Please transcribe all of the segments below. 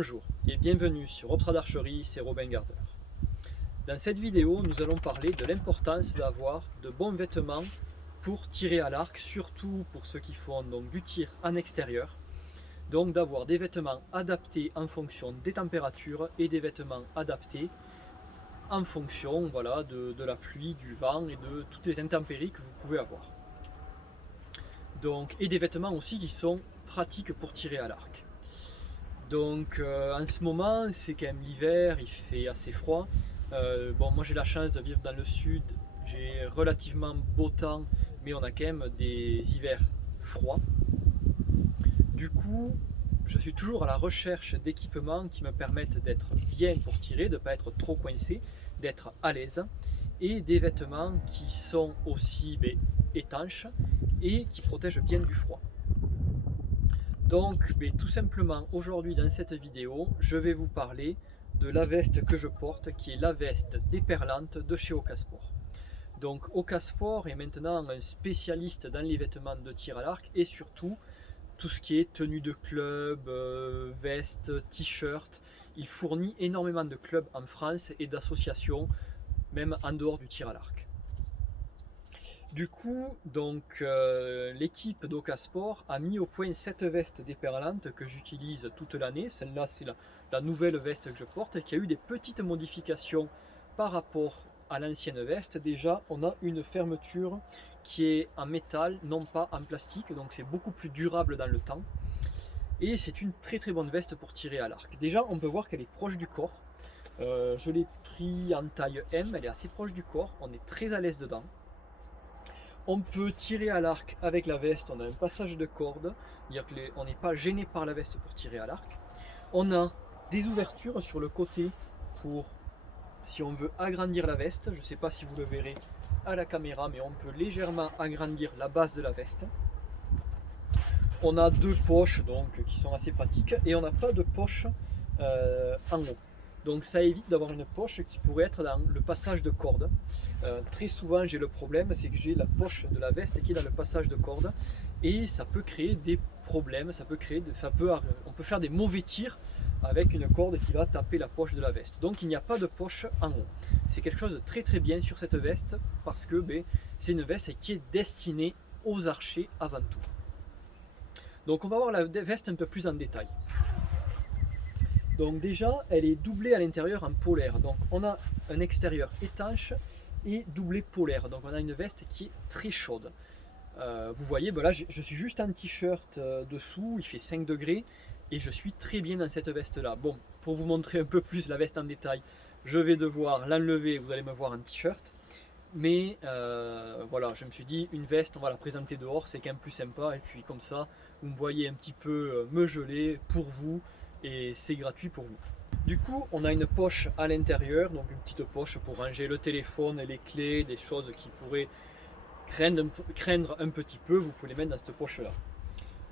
Bonjour et bienvenue sur Optra d'Archerie, c'est Robin Gardeur. Dans cette vidéo, nous allons parler de l'importance d'avoir de bons vêtements pour tirer à l'arc, surtout pour ceux qui font donc du tir en extérieur. Donc d'avoir des vêtements adaptés en fonction des températures et des vêtements adaptés en fonction de la pluie, du vent et de toutes les intempéries que vous pouvez avoir. Donc, et des vêtements aussi qui sont pratiques pour tirer à l'arc. Donc en ce moment c'est quand même l'hiver, il fait assez froid. Bon, moi j'ai la chance de vivre dans le sud, j'ai relativement beau temps, mais on a quand même des hivers froids. Du coup, je suis toujours à la recherche d'équipements qui me permettent d'être bien pour tirer, de ne pas être trop coincé, d'être à l'aise, et des vêtements qui sont aussi étanches et qui protègent bien du froid. Donc tout simplement aujourd'hui dans cette vidéo, je vais vous parler de la veste que je porte, qui est la veste déperlante de chez Ocasport. Donc Ocasport est maintenant un spécialiste dans les vêtements de tir à l'arc et surtout tout ce qui est tenue de club, veste, t-shirt. Il fournit énormément de clubs en France et d'associations, même en dehors du tir à l'arc. Du coup, l'équipe d'Ocasport a mis au point cette veste déperlante que j'utilise toute l'année. Celle-là, c'est la nouvelle veste que je porte, qui a eu des petites modifications par rapport à l'ancienne veste. Déjà, on a une fermeture qui est en métal, non pas en plastique, donc c'est beaucoup plus durable dans le temps. Et c'est une très très bonne veste pour tirer à l'arc. Déjà, on peut voir qu'elle est proche du corps. Je l'ai pris en taille M, elle est assez proche du corps, on est très à l'aise dedans. On peut tirer à l'arc avec la veste, on a un passage de corde, c'est-à-dire qu'on n'est pas gêné par la veste pour tirer à l'arc. On a des ouvertures sur le côté pour, si on veut agrandir la veste, je ne sais pas si vous le verrez à la caméra, mais on peut légèrement agrandir la base de la veste. On a deux poches qui sont assez pratiques et on n'a pas de poche en haut. Donc ça évite d'avoir une poche qui pourrait être dans le passage de corde. Très souvent j'ai le problème, c'est que j'ai la poche de la veste qui est dans le passage de corde et ça peut créer des problèmes, on peut faire des mauvais tirs avec une corde qui va taper la poche de la veste. Donc il n'y a pas de poche en haut. C'est quelque chose de très très bien sur cette veste parce que c'est une veste qui est destinée aux archers avant tout. Donc on va voir la veste un peu plus en détail. Donc déjà, elle est doublée à l'intérieur en polaire. Donc on a un extérieur étanche et doublé polaire. Donc on a une veste qui est très chaude. Vous voyez, là je suis juste en t-shirt dessous, il fait 5 degrés et je suis très bien dans cette veste là. Bon, pour vous montrer un peu plus la veste en détail, je vais devoir l'enlever, vous allez me voir en t-shirt. Mais voilà, je me suis dit, une veste, on va la présenter dehors, c'est quand même plus sympa. Et puis comme ça, vous me voyez un petit peu me geler pour vous et c'est gratuit pour vous. Du coup, on a une poche à l'intérieur, donc une petite poche pour ranger le téléphone, les clés, des choses qui pourraient craindre un petit peu, vous pouvez les mettre dans cette poche-là.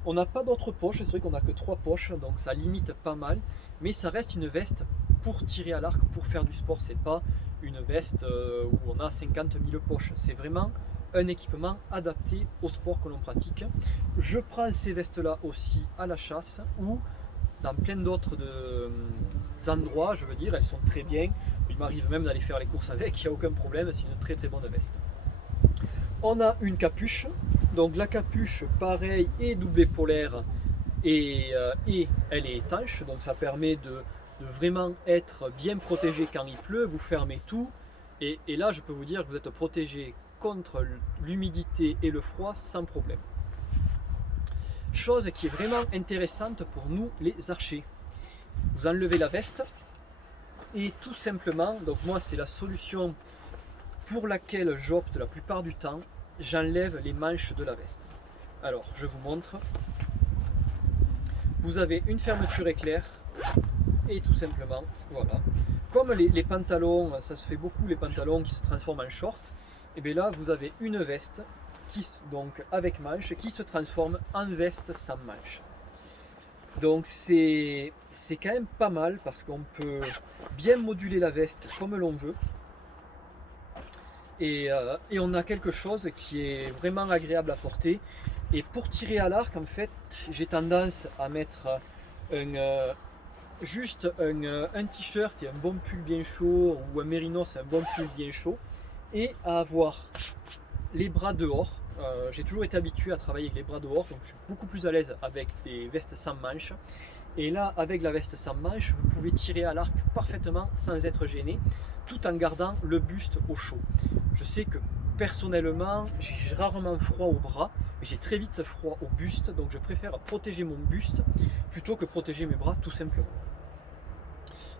On n'a pas d'autres poches, c'est vrai qu'on n'a que 3 poches, donc ça limite pas mal, mais ça reste une veste pour tirer à l'arc, pour faire du sport. C'est pas une veste où on a 50 000 poches, c'est vraiment un équipement adapté au sport que l'on pratique. Je prends ces vestes-là aussi à la chasse ou dans plein d'autres endroits, je veux dire, elles sont très bien. Il m'arrive même d'aller faire les courses avec, il n'y a aucun problème, c'est une très très bonne veste. On a une capuche, donc la capuche pareil est doublée polaire et elle est étanche, donc ça permet de vraiment être bien protégé quand il pleut. Vous fermez tout et là je peux vous dire que vous êtes protégé contre l'humidité et le froid sans problème. Chose qui est vraiment intéressante pour nous les archers. Vous enlevez la veste et tout simplement, donc moi c'est la solution pour laquelle j'opte la plupart du temps, j'enlève les manches de la veste. Alors je vous montre. Vous avez une fermeture éclair et tout simplement, voilà. Comme les pantalons, ça se fait beaucoup, les pantalons qui se transforment en short, et bien là vous avez une veste avec manches qui se transforme en veste sans manches. Donc c'est quand même pas mal parce qu'on peut bien moduler la veste comme l'on veut. Et on a quelque chose qui est vraiment agréable à porter. Et pour tirer à l'arc, en fait, j'ai tendance à mettre juste un t-shirt et un bon pull bien chaud, ou un mérinos et un bon pull bien chaud, et à avoir les bras dehors. J'ai toujours été habitué à travailler avec les bras dehors, donc je suis beaucoup plus à l'aise avec des vestes sans manches. Et là, avec la veste sans manches, vous pouvez tirer à l'arc parfaitement sans être gêné, tout en gardant le buste au chaud. Je sais que personnellement, j'ai rarement froid au bras, mais j'ai très vite froid au buste, donc je préfère protéger mon buste plutôt que protéger mes bras, tout simplement.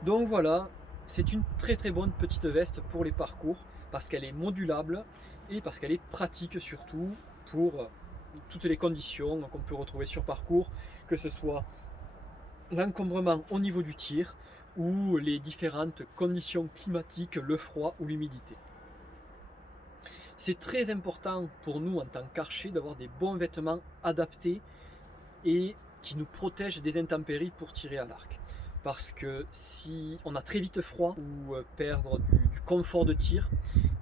Donc voilà, c'est une très bonne petite veste pour les parcours, parce qu'elle est modulable et parce qu'elle est pratique surtout pour toutes les conditions qu'on peut retrouver sur parcours, que ce soit l'encombrement au niveau du tir ou les différentes conditions climatiques, le froid ou l'humidité. C'est très important pour nous en tant qu'archers d'avoir des bons vêtements adaptés et qui nous protègent des intempéries pour tirer à l'arc. Parce que si on a très vite froid ou perdre du confort de tir,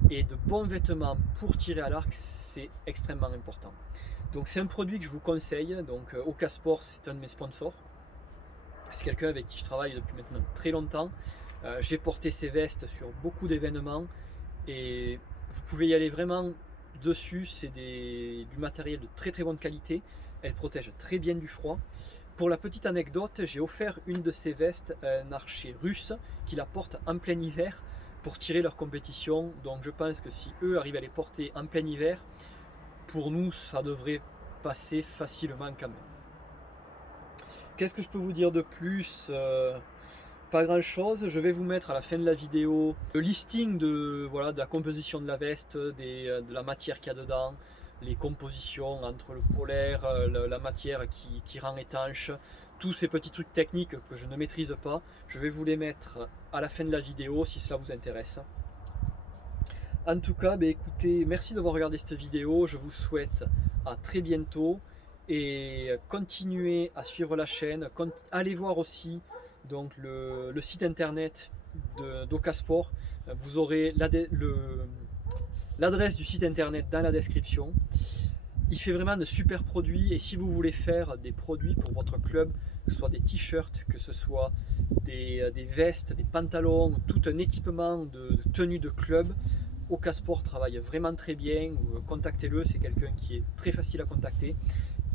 et de bons vêtements pour tirer à l'arc, c'est extrêmement important. Donc c'est un produit que je vous conseille. Donc Ocasport, c'est un de mes sponsors. C'est quelqu'un avec qui je travaille depuis maintenant très longtemps. J'ai porté ces vestes sur beaucoup d'événements et vous pouvez y aller vraiment dessus. C'est du matériel de très bonne qualité. Elle protège très bien du froid. Pour la petite anecdote, j'ai offert une de ces vestes à un archer russe qui la porte en plein hiver pour tirer leur compétition. Donc je pense que si eux arrivent à les porter en plein hiver, pour nous ça devrait passer facilement quand même. Qu'est-ce que je peux vous dire de plus? Pas grand chose. Je vais vous mettre à la fin de la vidéo le listing de la composition de la veste, de la matière qu'il y a dedans, les compositions entre le polaire, la matière qui rend étanche, tous ces petits trucs techniques que je ne maîtrise pas. Je vais vous les mettre à la fin de la vidéo si cela vous intéresse. En tout cas, écoutez, merci d'avoir regardé cette vidéo. Je vous souhaite à très bientôt et continuez à suivre la chaîne. Allez voir aussi donc le site internet d'Ocasport. Vous aurez l'adresse du site internet dans la description. Il fait vraiment de super produits et si vous voulez faire des produits pour votre club, que ce soit des t-shirts, que ce soit des vestes, des pantalons, tout un équipement de tenue de club, Ocasport travaille vraiment très bien. Contactez-le, c'est quelqu'un qui est très facile à contacter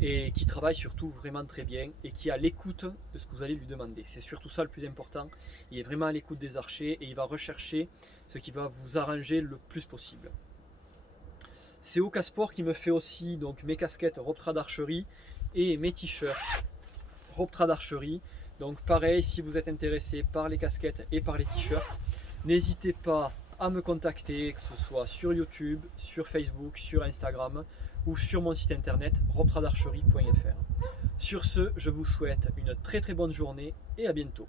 et qui travaille surtout vraiment très bien et qui est à l'écoute de ce que vous allez lui demander. C'est surtout ça le plus important. Il est vraiment à l'écoute des archers et il va rechercher ce qui va vous arranger le plus possible. C'est Ocasport qui me fait aussi donc mes casquettes Robtrad d'archerie et mes t-shirts Robtrad d'archerie. Donc pareil, si vous êtes intéressé par les casquettes et par les t-shirts, n'hésitez pas à me contacter, que ce soit sur YouTube, sur Facebook, sur Instagram ou sur mon site internet robtradarcherie.fr. Sur ce, je vous souhaite une très bonne journée et à bientôt.